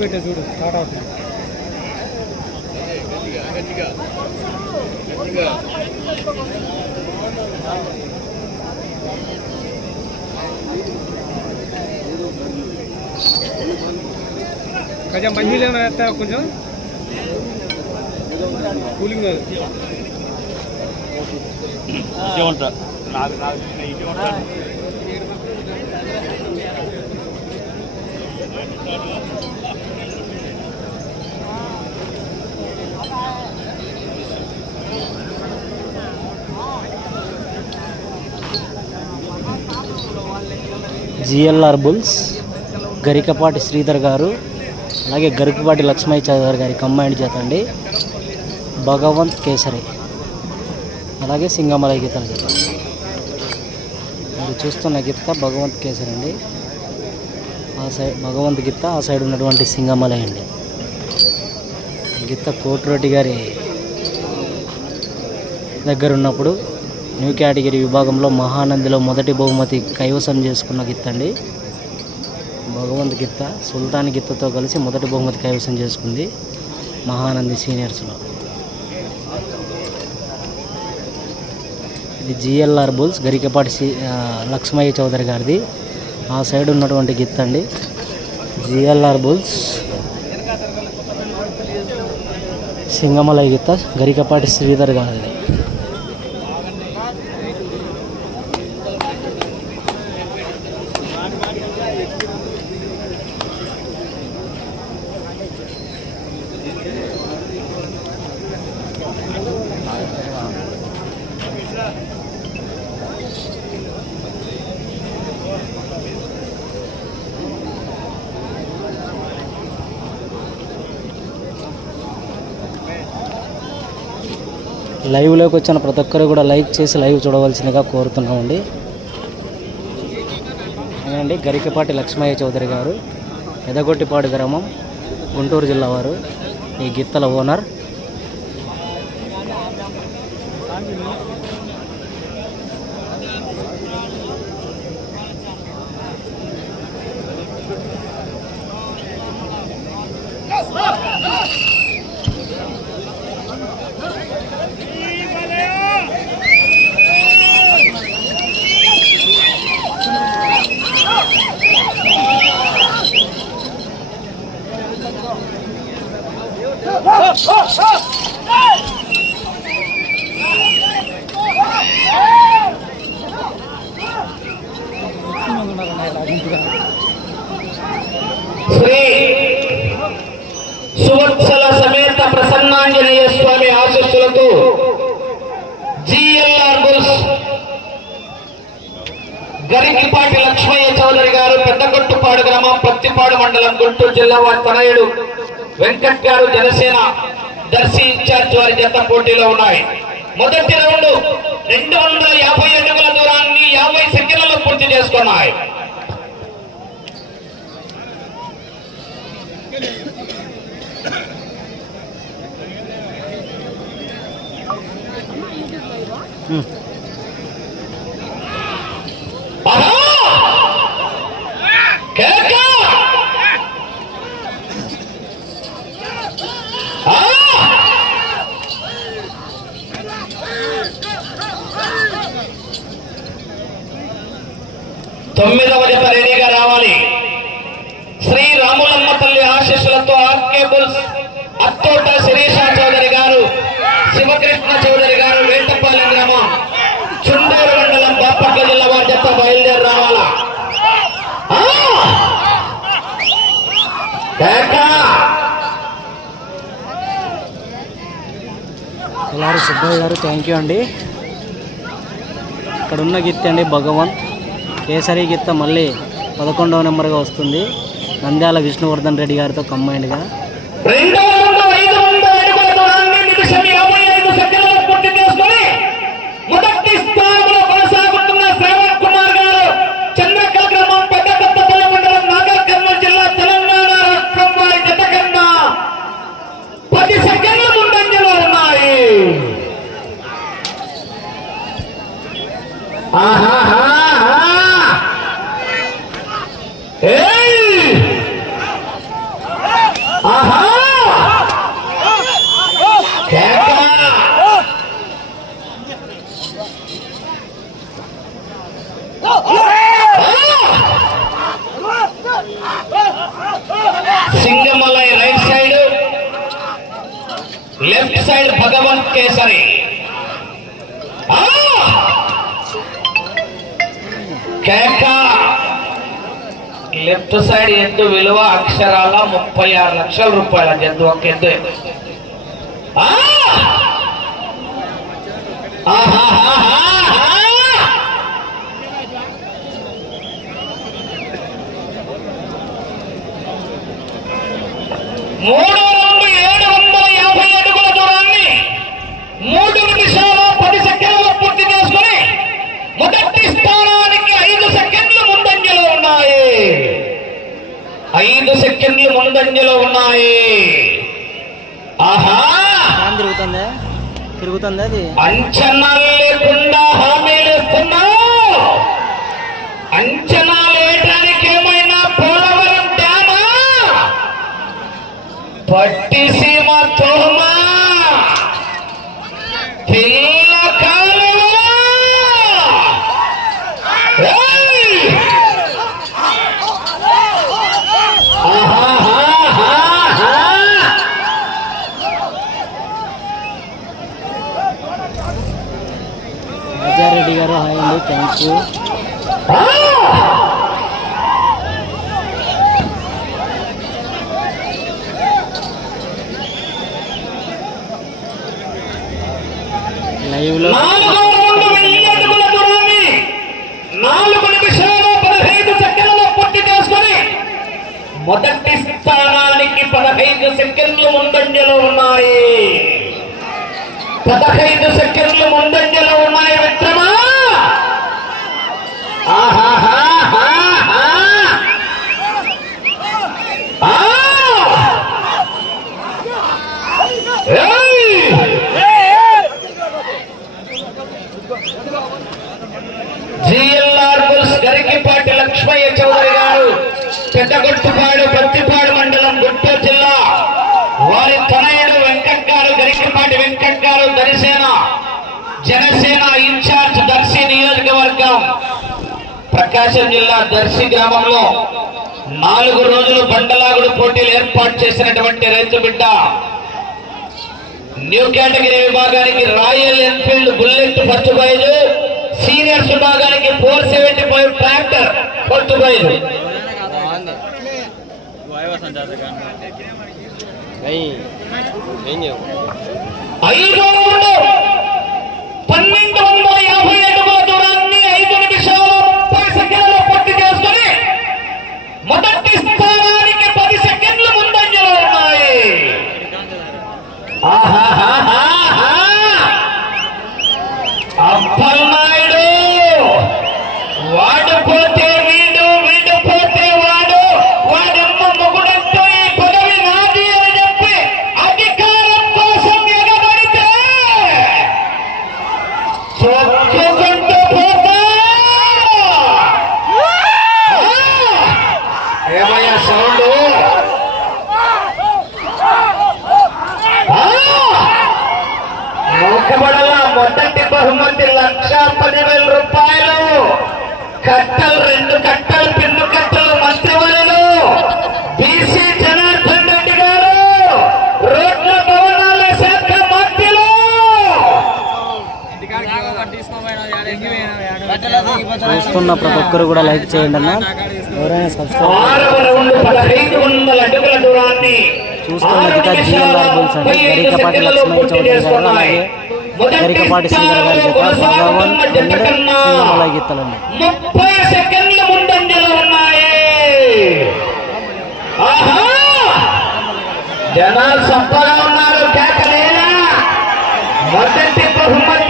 పెట్టే చూడు స్టార్ట్ అవుతుంది. కొంచెం మంచిగా వేస్తారా కొంచెం? కూలింగ్ కాదు. ఇటే ఉంటా. నాకు నాకు ఇటే ఉంటా. జిఎల్ఆర్ బుల్స్ గరికపాటి శ్రీధర్ గారు అలాగే గరికపాటి లక్ష్మయ్య చౌదరి గారి కంబైండ్ చేత అండి. భగవంత్ కేసరి అలాగే సింగమలై గీతల గీత మీరు చూస్తున్న గీత భగవంత్ కేసరి అండి. ఆ సైడ్ భగవంత్ గీత ఆ సైడ్ ఉన్నటువంటి సింగమలై అండి. గీత కోటిరెడ్డి గారి దగ్గర ఉన్నప్పుడు న్యూ కేటగిరీ విభాగంలో మహానందిలో మొదటి బహుమతి కైవసం చేసుకున్న గిత్త అండి. భగవంత్ గిత్త సుల్తాన్ గిత్తతో కలిసి మొదటి బహుమతి కైవసం చేసుకుంది మహానంది సీనియర్స్లో. ఇది GLR bulls Garikapati C Lakshmaiah Chaudhary గారిది. ఆ సైడ్ ఉన్నటువంటి గిత్తండి జిఎల్ఆర్ బుల్స్ సింగమలై గిత్త గరికపాటి శ్రీధర్ గారిది. లైవ్లోకి వచ్చిన ప్రతి ఒక్కరు కూడా లైక్ చేసి లైవ్ చూడవలసిందిగా కోరుతున్నామండి. అండి గరికపాటి లక్ష్మయ్య చౌదరి గారు ఎదగొట్టిపాడు గ్రామం గుంటూరు జిల్లా వారు ఈ గిత్తల ఓనర్ శ్రీ సువత్సల సమేత ప్రసన్నాంజనేయ స్వామి ఆశస్సులతో జిఎల్ఆర్ బుల్స్ గరికిపాటి లక్ష్మయ్య చౌదరి గారు పెద్దగొట్టుపాడు గ్రామం పత్తిపాడు మండలం గుంటూరు జిల్లా వారి తనయుడు వెంకట్ గారు జనసేన దర్శి ఇన్ఛార్జ్ వారి జత పోటీలో ఉన్నాయి. మొదటి రౌండ్ రెండు వందల యాభై అడుగుల దూరాన్ని యాభై సెకండ్లలో పూర్తి చేసుకున్నాయి కేక! ఆ! తొమ్మిదవ జత రెడీగా రావాలి శ్రీ రాములమ్మ తల్లి ఆశీస్సులతో ఆర్కే బుల్స్ అత్తోట శిరీష చౌదరి గారు శివకృష్ణ చౌదరి గారు వేటపాలెం గ్రామం చుండూరు మండలం బాపట్ల జిల్లా వారి జత బయలుదేరి రావాలా ఆ! కేక! ఎల్లారు సుబ్బయ్య గారు థ్యాంక్ యూ అండి. ఇక్కడ ఉన్న గిత్త అండి భగవాన్ కేసరి గిత్త మళ్ళీ పదకొండవ నెంబర్గా వస్తుంది. నంద్యాల విష్ణువర్ధన్ రెడ్డి గారితో కంబైన్డ్గా రెండవ రౌండ్ ఐదు వందల అడుగుల దూరాన్ని నిమిషం యాభై ఐదు సెకండ్లలో పూర్తి చేసుకొని మొదటి స్థానంలో కొనసాగుతున్న శ్రావణ్ కుమార్ గారు చంద్రకల్ గ్రామం పెద్దకొత్తపల్లి మండలం నాగర్ కర్నూలు జిల్లా తెలంగాణ రాష్ట్రం వారి జత కన్నా పది సెకండ్ల ముందంజలో ఉన్నాయి ఆహాహా ఏయ్ సైడ్ భగవంత్ కేసరి. కేక లెఫ్ట్ సైడ్ ఎద్దు విలువ అక్షరాల ముప్పై ఆరు లక్షల రూపాయల జద్దు ఒక ఎద్దు ఆ! మూడు మూడు నిమిషాలు పది సెకండ్లు పూర్తి చేసుకుని మొదటి స్థానానికి ఐదు సెకండ్లు ముందంజలో ఉన్నాయి. ఐదు సెకండ్లు ముందంజలో ఉన్నాయి. ఆహా! తిరుగుతుందా? తిరుగుతుందా అది? అంచనాలు లేకుండా హామీలు ఇస్తున్నావు అంచనాలు వేయడానికి ఏమైనా పోలవరం డ్యామా? పట్టిసీమ తోమా పిల్ల కాలువ ఏయ్! ఆహాహాహాహా! రాజారెడ్డి గారు హాయ్ అండి థ్యాంక్ యూ లైవ్లో నాలుగో రౌండ్ వెయ్యి అడుగుల దూరాన్ని నాలుగు నిమిషాలు పదహైదు సెకండ్లు పూర్తి చేసుకొని మొదటి స్థానానికి పదహైదు సెకండ్లు ముందంజలో ఉన్నాయి. పదహైదు సెకండ్లు ముందంజలో ఉన్నాయి మిత్రమా జిఎల్ఆర్ గరికిపాటి లక్ష్మయ్య చౌదరి గారు పెద్దగొట్టుపాడు పత్తి ప్రకాశం జిల్లా దర్శి గ్రామంలో నాలుగు రోజులు బండలాగుడు పోటీలు ఏర్పాటు చేసినటువంటి రైతు బిడ్డ. న్యూ కేటగిరీ విభాగానికి Royal Enfield bullet first prize seniors విభాగానికి four seventy five tractor first prize ఐదో పన్నెండు వందల యాభై మొదటి చూస్తున్న ప్రతి ఒక్కరు కూడా లైక్ చేయండి అన్న. ఎవరైనా సబ్స్క్రైబ్ చూస్తున్న గిట జిఎల్ఆర్ బుల్స్ అంటే గరికపాటి చౌదరి గారు అలాగే గరికపాటి శ్రీధర్ గారి జత అండ్ సింగమల గీతలండి జనాలు సప్పగా ఉన్నారు కేకలేనా? మొదటి బహుమతి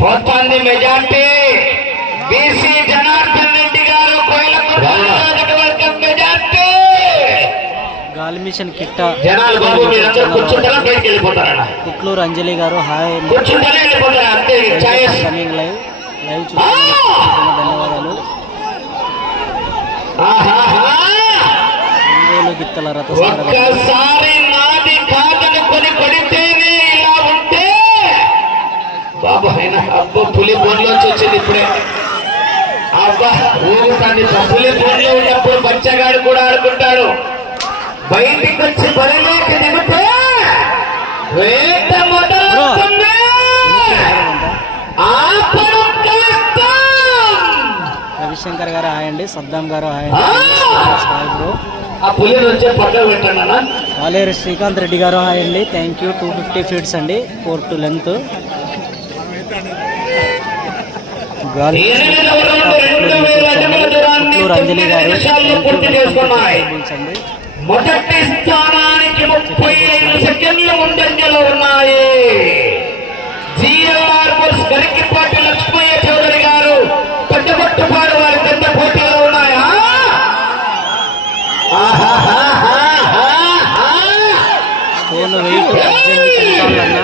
పోతాంది మెజార్టీ. బీసీ జనార్దన్ రెడ్డి గారు నియోజకవర్గం మెజార్టీ. గాలి మిషన్ కిట్ట. జనాలు బాబు మీరందరూ కూర్చుంటారా బయటికి వెళ్ళిపోతారా కుట్లూరు అంజలి గారు హాయ్. కూర్చుంటారా వెళ్ళిపోతారా అంతే ఛాయస్ కమింగ్ లైవ్ లైవ్ చూస్తున్నందుకు ధన్యవాదాలు. ఒక్కసారి నాది కాదని కొని పడితేనే ఇలా ఉంటే బాబు ఆయన అబ్బో పులి బోన్లోంచి వచ్చింది ఇప్పుడే. అబ్బా పులి బోన్లో ఉన్నప్పుడు బచ్చగాడు కూడా ఆడుకుంటాడు. బయటికి వచ్చి బరిలోకి దిగితే వేట మొదలవుతుంది. రవిశంకర్ గారు హాయ్ అండి సద్దాం గారు హాయ్ కాలేరు శ్రీకాంత్ రెడ్డి గారు హాయ్ అండి thank you two fifty feets అండి. ఫోర్ టు లెంత్ గాలి కుట్లూరు అంజలి గారు మొదటి స్థానానికి ముప్పై ఐదు సెకండ్లు ముందంజలో ఉన్నాయి. జిఎల్ఆర్ బస్ గరికిపాటి లక్ష్మయ్య చౌదరి గారు పెద్దగొట్టుపాడు వారి పెద్ద పోటీలో ఉన్నాయా? ఆహాహాహాహా. స్టోన్ వెయిట్ పద్దెనిమిది క్వింటాల్ అన్న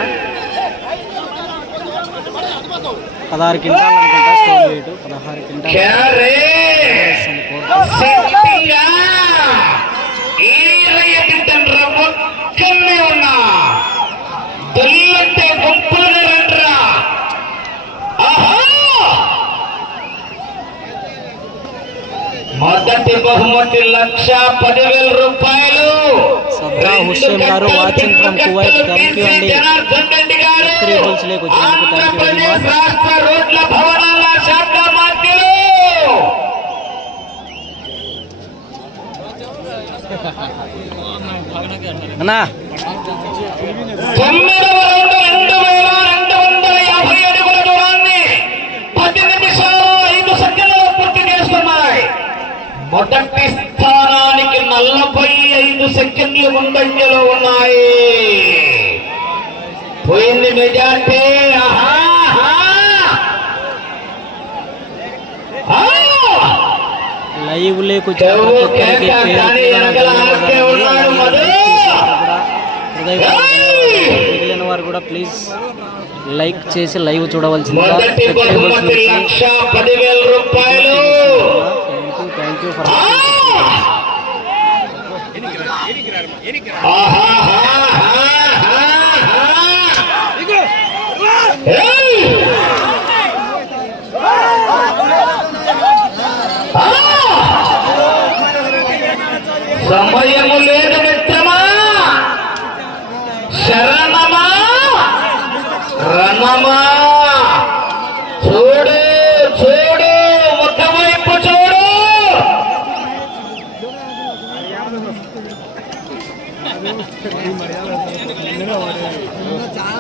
పదహారు క్వింటాల్ అనుకుంటా స్టోన్ వెయిట్ పదహారు మొదటి బహుమతి లక్ష పదివేల రూపాయలు. Sadda Hussain garu watching from Kuwait thank you అండి. త్రీ బుల్స్ లేకు వచ్చినందుకు థ్యాంక్ యూ వెరీ మచ్ అన్నా! మొదటి స్థానానికి నలభై ఐదు సెకండ్లు ముందంజలో ఉన్నాయి. పోయింది మెజార్టీ! లైవ్ లేకు మిగిలిన వారు కూడా ప్లీజ్ లైక్ చేసి లైవ్ చూడవలసిందిగా థ్యాంక్ యూ ఫర్ సమయము లేదు మిత్రమా శరణమా రణమా చూడు చూడు ఒకవైపు చూడు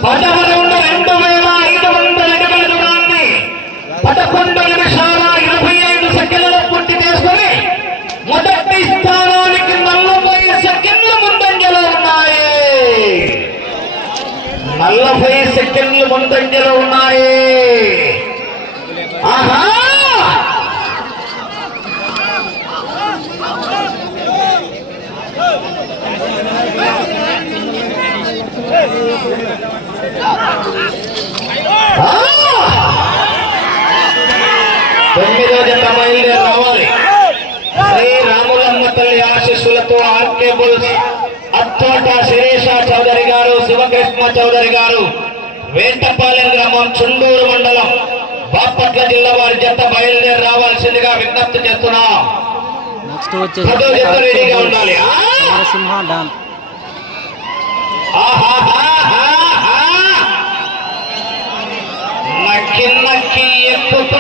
పదమూడు రెండు వేల ఐదు వందల అడుగుల దూరాన్ని పదకొండు నిమిషాల ఇరవై ఐదు సెకండ్లు పూర్తి చేసుకుని మొదటి స్థానానికి నలభై సెకండ్లు ముందంజలో ఉన్నాయి నలభై సెకండ్లు ఉన్నాయి. ఆహా! తొమ్మిదో జత బయలుదేరి రావాలి. శ్రీ రాములమ్మ తల్లి ఆశీస్సులతో ఆర్కే బుల్స్ అత్తోట శిరీష చౌదరి గారు శివకృష్ణ చౌదరి గారు వేంటపాలెం గ్రామం చుండూరు మండలం బాపట్ల జిల్లా వారి జత బయలుదేరి రావాల్సిందిగా విజ్ఞప్తి చేస్తున్నాం నెక్స్ట్ వచ్చేసి ఉండాలి! నరసింహ డాన్! నక్కి నక్కి ఎక్కుకుంటూ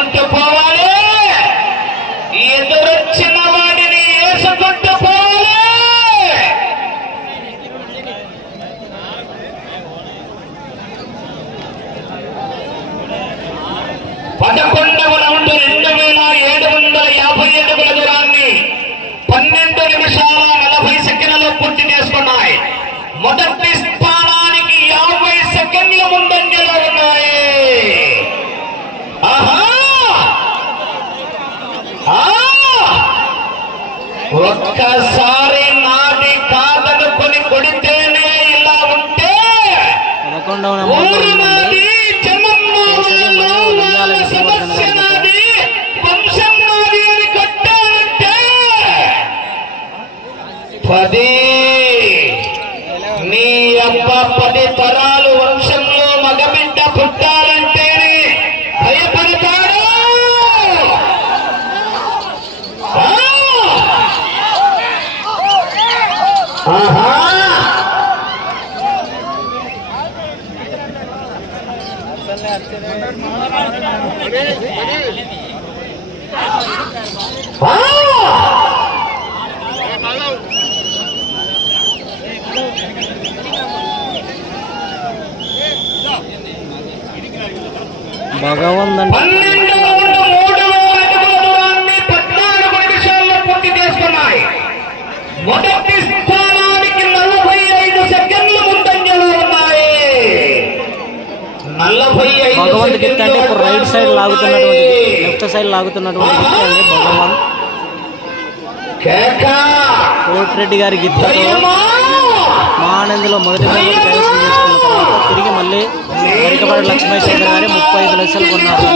పది. నీ అబ్బ పది తరాలు వంశంలో మగబిడ్డ పుట్టాలంటే భయపడతాడు. ఆహా! ఆ! భగవంత్ అంటే పన్నెండు రౌండ్ మూడు వేల అడుగుల దూరాన్ని పద్నాలుగు నిమిషాల్లో పూర్తి చేసుకున్నాయి. మొదటి స్థానానికి నలభై ఐదు సెకండ్లు ముందంజలో ఉన్నాయి. నలభై ఐదు భగవంత్ గిత్త అంటే ఇప్పుడు రైట్ సైడ్ లాగుతున్నటువంటి. లెఫ్ట్ సైడ్ లాగుతున్నటువంటి గిత్త అండి భగవాన్. కోటిరెడ్డి గారి గిత్తతో జయమా! మహానందిలో మొదటి కైవసం తిరిగి మళ్ళీ గరికపాటి లక్ష్మేశ్వర గారి ముప్పై ఐదు లక్షలు కొన్నారు?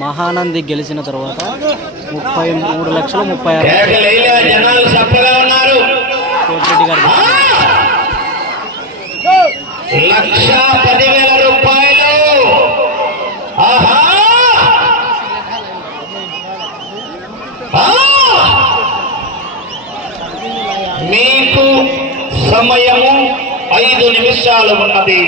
మహానంది గెలిచిన తర్వాత ముప్పై మూడు లక్షలు ముప్పై ఆరు కోటిరెడ్డి గారి. లక్ష పదివేల రూపాయలు ఆహా ఆ! మీకు సమయము ఐదు నిమిషాలు ఉన్నది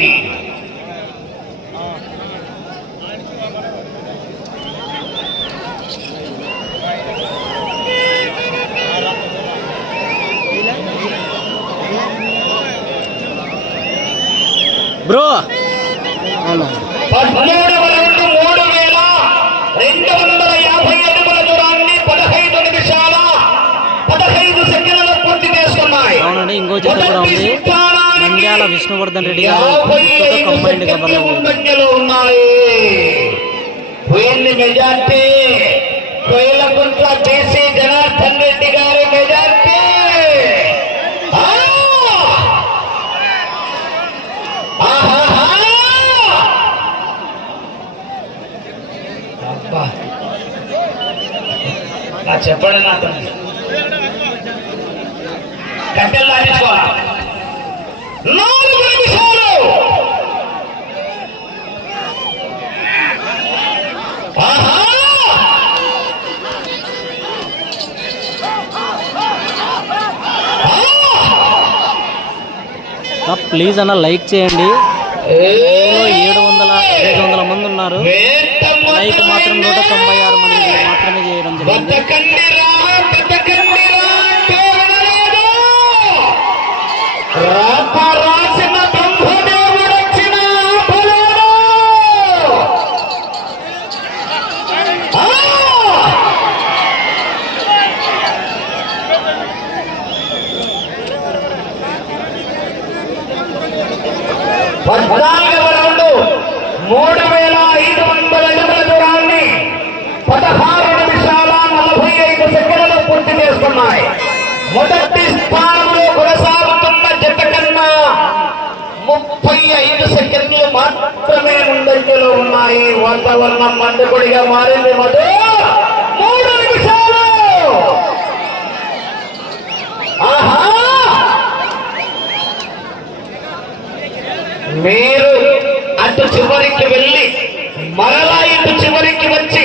బ్రో అవునా పదమూడవ రౌండ్ మూడు వేల రెండు వందల యాభై అడుగుల దూరాన్ని పదహైదు నిమిషాల పదహైదు సెకండ్లలో పూర్తి చేసుకున్నాయి అవునండి ఇంకో చిత్రం కూడా ఉంది. నంద్యాల విష్ణువర్ధన్ రెడ్డి గారు యాభై గిత్తతో ఉన్నాయి పోయింది మెజార్టీ. కోయిలకుంట్ల బీసీ జనార్దన్ రెడ్డి గారి మెజార్టీ. చెప్పండి నా ప్లీజ్ అన్న లైక్ చేయండి. ఏడు వందల ఏడు వందల మంది ఉన్నారు. లైక్ మాత్రం నూట తొంభై ఆరు మంది మాత్రమే చేయడం జరిగింది. మీరు అటు చివరికి వెళ్ళి మరలా ఇటు చివరికి వచ్చి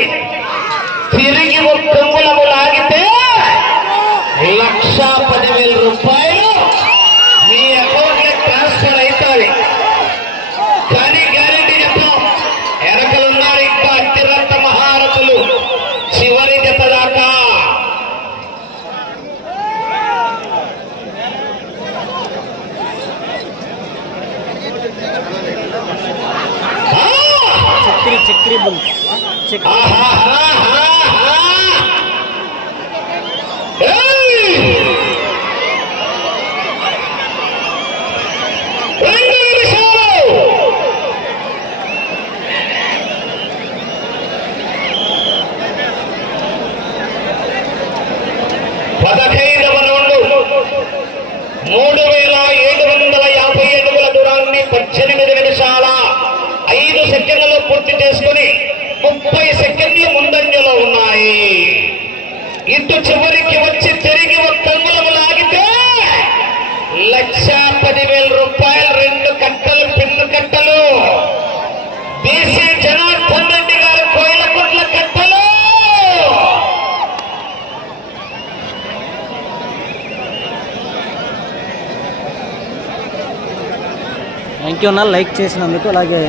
థ్యాంక్ యూ అన్న. లైక్ చేసినందుకు అలాగే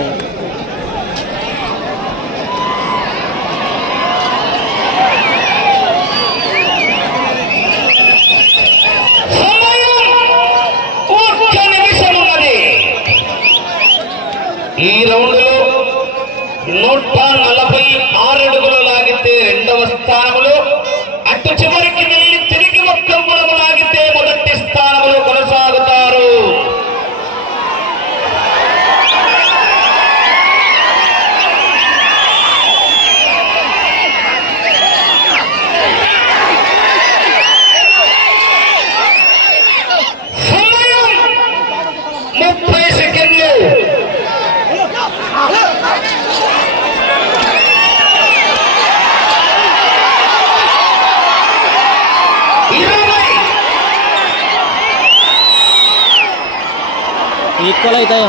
తొలగుతాయి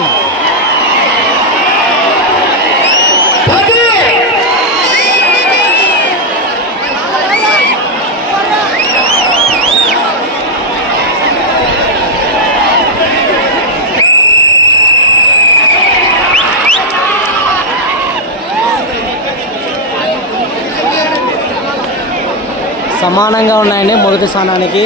సమానంగా ఉన్నాయండి మొదటి స్థానానికి.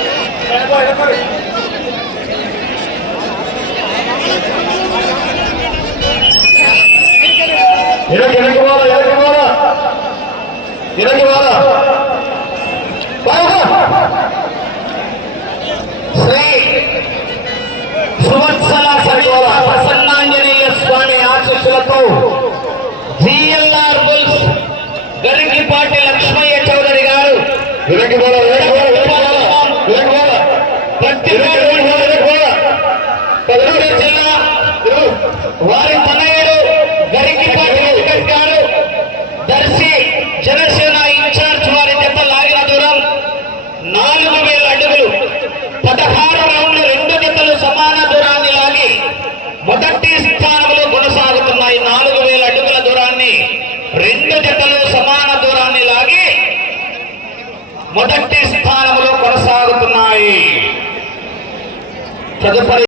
எனக்கு எனக்கு வாழ எனக்கு வாழ எனக்கு வாழ శ్రీ లక్ష్మయ్య చౌదరి గారు ఇరటి இருக்கிற